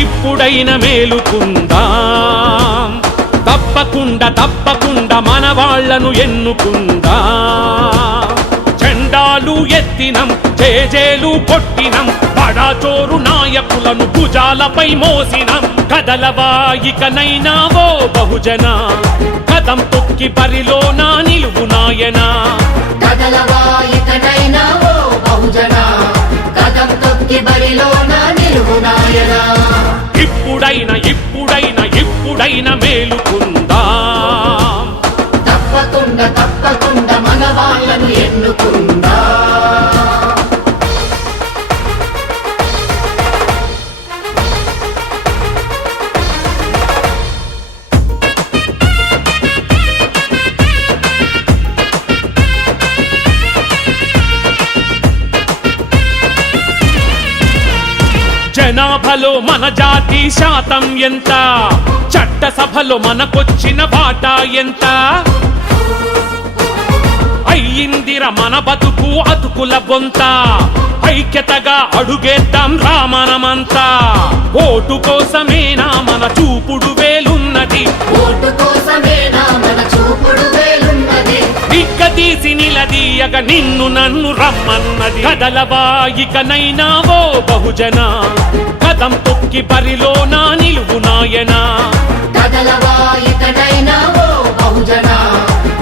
ఇప్పుడైన మేలుకుందాం. తప్పకుండా మన వాళ్లను ఎన్నుకుందాం. జెండాలు ఎత్తినం, జేజేలు కొట్టినం, బడాచోరు నాయకులను భుజాలపై మోసినం. కదలవా ఇకనైనా ఓ బహుజన, కదం తొక్కి బరిలోన నిలువు నాయనా. కదలవా ఇకనైనా ఓ బహుజన, కదం తొక్కి బరిలోన నిలువు నాయనా. ఇప్పుడైన మేలుకుందాం. తప్పకుండా మన వాళ్ళను ఎన్నుకుందాం. జనాభాలో మన జాతి శాతం ఎంత? చట్టసభలో మనకొచ్చిన వాటా ఎంత? అయ్యిందిర మన బతుకు అతుకుల బొంత. ఐక్యతగా అడుగేద్దాం రామనమంతా. ఓటు కోసమేనా మన చూపుడు వేలున్నది, ఓటు కోసమేనా మన చూపుడు వేలున్నది. తీసి నిలదీయగ నిన్ను నన్ను రమ్మన్నది. కదలవా ఇకనైనా ఓ బహుజన, కదం తొక్కి బరిలోన నిలువు నాయనా. కదలవా ఇకనైనా ఓ బహుజన,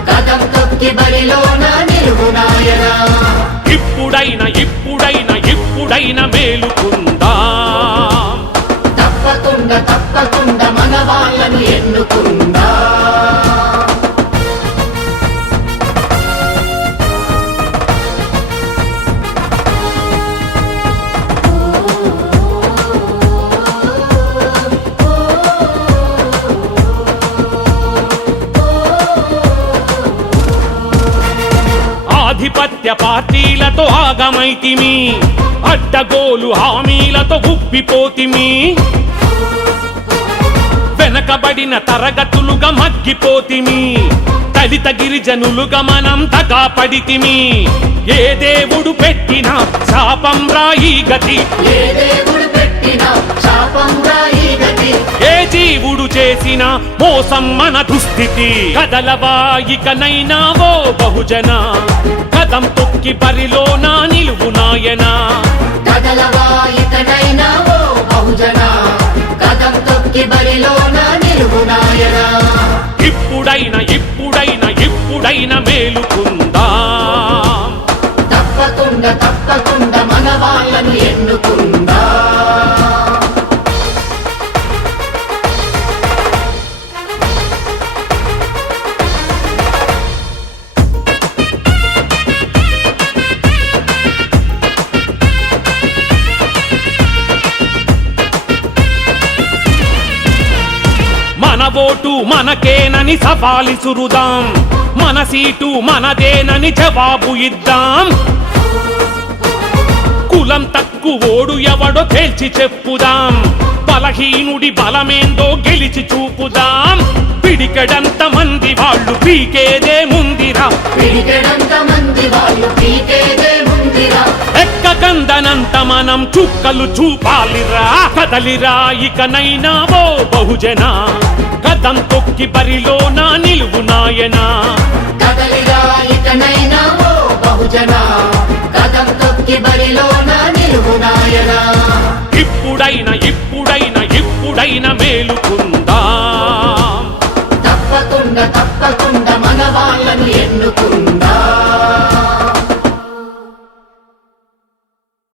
కదం తొక్కి బరిలోన నిలువు నాయనా. ఇప్పుడైన మేలుకుందాం. తప్పకుండా మన వాళ్ళను ఎన్నుకుందాం. ఆధిపత్య పార్టీలతో ఆగమైతిమి, అడ్డగోలు హామీలతో గుప్పిపోతిమి. వెనకబడిన తరగతులుగా మగ్గిపోతిమి, దళిత గిరిజనులుగా మనం దగా పడితిమి. ఏ దేవుడు పెట్టినా శాపం రాయి గతి, ఏ దేవుడు పెట్టినా శాపం రాయి గతి. ఏ జీవుడు చేసిన మోసం మన దుస్థితి. కదలవా ఇకనైనా ఓ బహుజన, కదం తొక్కి బరిలోన నిలువు నాయనా. కదలవా ఇకనైనా ఓ బహుజన, కదం తొక్కి బరిలోన నిలువు నాయనా. ఇప్పుడైన మేలుకుందాం. తప్పకుండా మన వాళ్ళను ఎన్నుకుందాం. మన ఓటు మనకేనని సవాలిసురుదాం, మన సీటు మనదేనని జవాబు ఇద్దాం. కులం తక్కువోడు ఎవడో తేల్చి చెప్పుదాం, బలహీనుడి బలమేందో గెలిచి చూపుదాం. పిడికెడంత మంది వాళ్ళు పీకేదే ముందిరా, పిడికెడంత మంది వాళ్ళు పీకేదే ముందిరా. ఎక్కకందనంత మనం చుక్కలు చూపాలిరా. కదలిరా ఇకనైనా ఓ బహుజన, కదం తొక్కి బరిలోన నిలువు నాయనా. కదలిరా ఇకనైనా ఓ బహుజన, కదం తొక్కి బరిలోన నిలువు నాయనా. ఇప్పుడైన మేలుకుందాం.